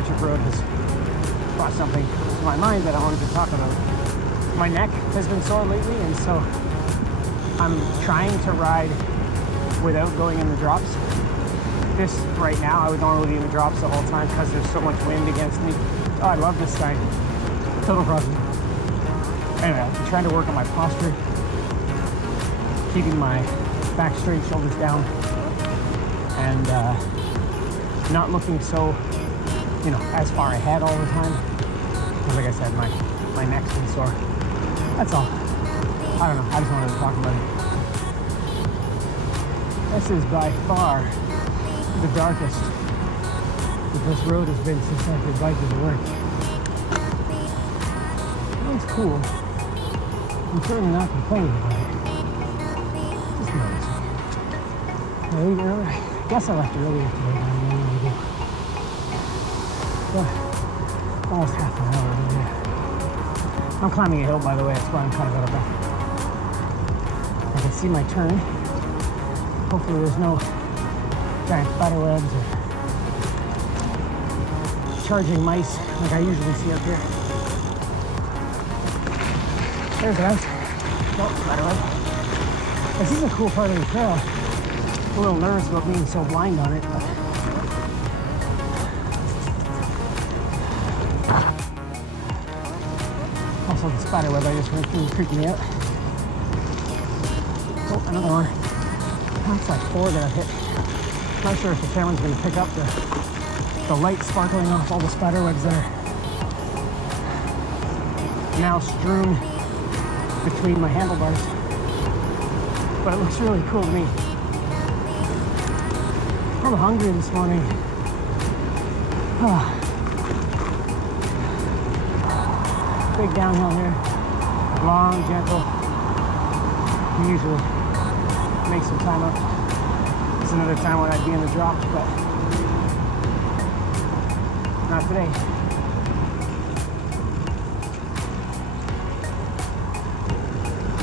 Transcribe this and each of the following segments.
stretch of road has brought something to my mind that I wanted to talk about. My neck has been sore lately, and so I'm trying to ride without going in the drops. This right now, I would normally be in the drops the whole time because there's so much wind against me. Oh, I love this guy. Total crossing. Anyway, I've been trying to work on my posture, keeping my back straight, shoulders down, and not looking so, you know, as far ahead all the time. Because like I said, my neck's been sore. That's all. I don't know, I just wanted to talk about it. This is by far the darkest that this road has been since I've been biking to work. It's cool. I'm certainly not complaining about it. Just noticing. I guess I left earlier today than I normally do. But almost half an hour earlier. I'm climbing a hill, by the way, that's why I'm kind of out of breath. I can see my turn. Hopefully there's no giant spider webs or charging mice like I usually see up here. There's that. Oh, spider web. This is a cool part of the trail. I'm a little nervous about being so blind on it, but also the spider web I just went through creeped me out. Oh, another one. That's like 4 that I've hit. Not sure if the camera's going to pick up the light sparkling off all the spider webs that are now strewn between my handlebars. But it looks really cool to me. I'm hungry this morning. Big downhill here. Long, gentle. Usually make some time up. It's another time when I'd be in the drops, but not today.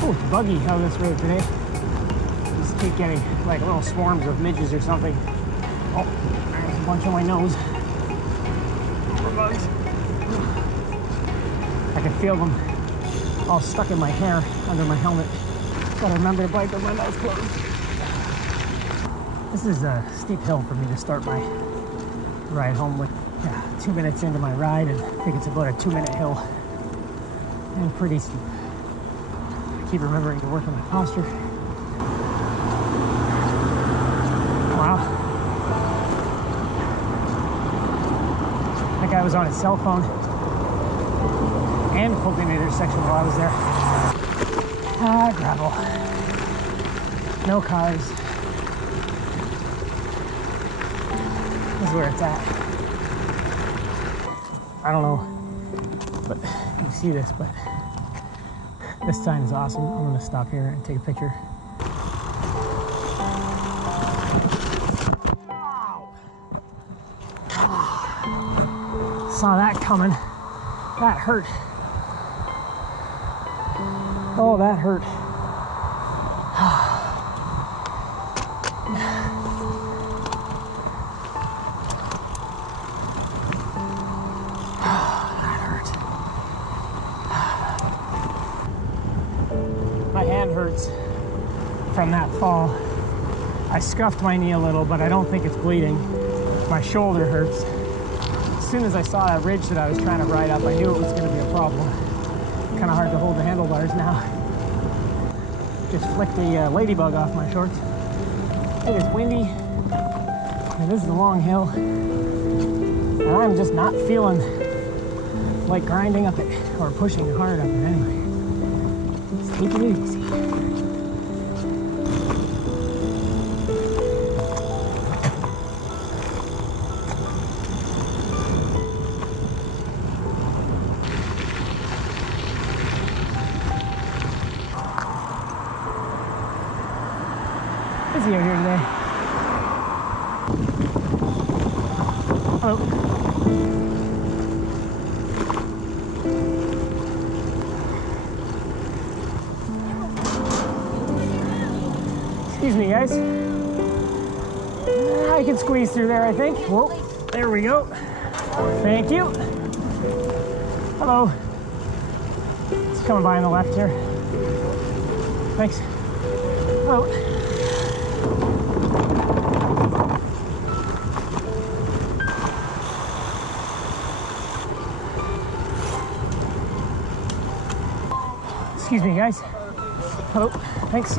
Oh, it's buggy out this road today. Just keep getting like little swarms of midges or something. Oh, there's a bunch on my nose. More bugs. I can feel them all stuck in my hair under my helmet. Gotta remember to bike with my mouth closed. This is a steep hill for me to start my ride home with. Yeah, 2 minutes into my ride, and I think it's about a 2-minute hill. And pretty steep. I keep remembering to work on my posture. Wow. That guy was on his cell phone and pulled in the intersection while I was there. Ah, gravel. No cars. This is where it's at. I don't know, but you see this, but this sign is awesome. I'm gonna stop here and take a picture. Wow. Saw that coming. That hurt. Oh, that hurt. That hurt. My hand hurts from that fall. I scuffed my knee a little, but I don't think it's bleeding. My shoulder hurts. As soon as I saw that ridge that I was trying to ride up, I knew it was going to be a problem. Kind of hard to hold the handlebars now. Just flicked a ladybug off my shorts. It is windy, and this is a long hill, and I'm just not feeling like grinding up it or pushing hard up it anyway. Let's take it easy. Busy out here today. Oh. Excuse me, guys. I can squeeze through there, I think. Whoa, there we go. Thank you. Hello. It's coming by on the left here. Thanks. Hello. Excuse me, guys. Hello. Thanks.